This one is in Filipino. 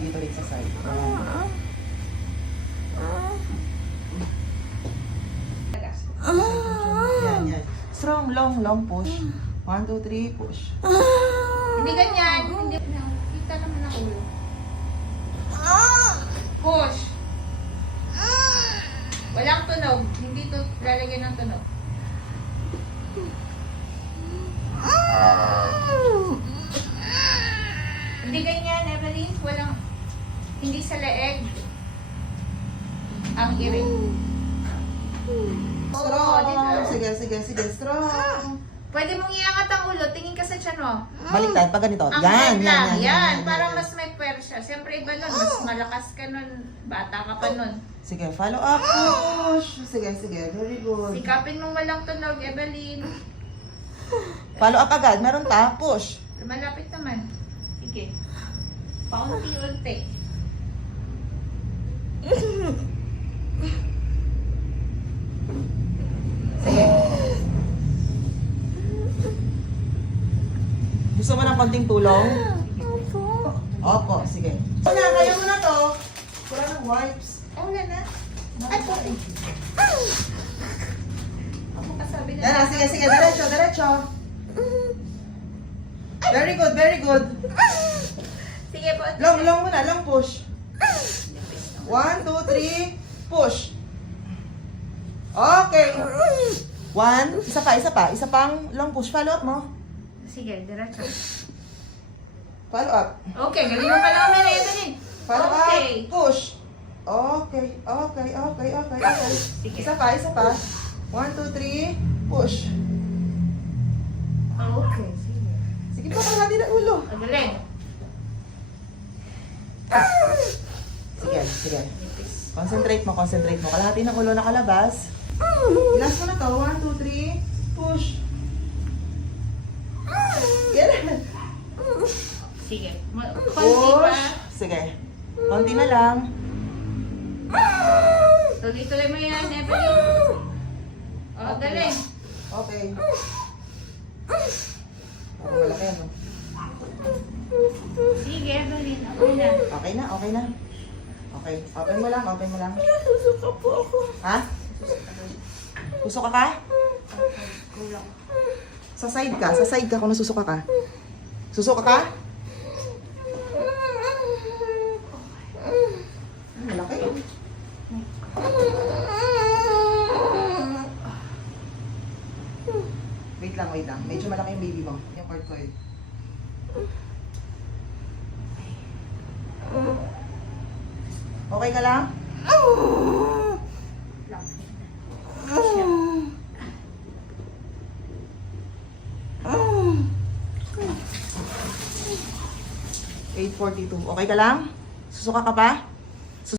side, dito rin sa side. Yan, yan. Strong, long push. 1, 2, 3, push. Hindi ganyan. Hindi. Kita naman ang ulo. Push. Walang tunog. Hindi to lalagyan ng tunog. Hindi ganyan, Evelyn. Walang, hindi sa leeg. Ang iring. Strong. Sige, strong. Pwede mong iangat ang ulo. Tingin ka sa tiyan mo. Baliktad, pag ganito. Ang Yan, head lang. yan. Yan. Para mas may pwersya. Siyempre iba nun. Mas malakas ka nun. Bata ka pa nun. Sige, follow up, push. Sige, very good. Sikapin mong walang tunog, Evelyn. Follow up agad, meron pa, push. Malapit naman. Sige. Paunti-unti. Sige. Gusto mo ng konting tulong? Opo, sige. So na, kaya mo na to. Wala ng wipes. Oh, wala na. Ay, sorry. Ako kasabi na. Yan na, sige, diretso. Very good. Sige po. Long muna, long push. 1, 2, 3, push. Okay. 1, isa pang long push. Follow up mo. Sige, diretso. Follow up. Okay, galing mo pala kami na Evelyn. Follow Okay. up, push. Okay. Sige. Isa pa. 1, 2, 3, push. Okay, sige. Sige pa, kalahati ng ulo. Ang galing. Sige. Concentrate mo. Kalahati ng ulo nakalabas. Last mo na to. 1, 2, 3, push. Yan. Sige. Konti pa. Push. Sige. Konti na lang. Tuloy-tuloy mo yan, Evelyn. Oh, galing. Okay. Malaki yan, no? Sige, Evelyn. Okay na. Okay na. Okay. Open mo lang. Nasusuka po ako. Ha? Susuka ka? Kulang. Sa side ka kung nasusuka ka. Susuka ka? Malaki. Wait lang. Medyo malaki yung baby mo. Yung cord ko eh. Okay ka lang? 8:42. Okay ka lang? Susuka ka pa?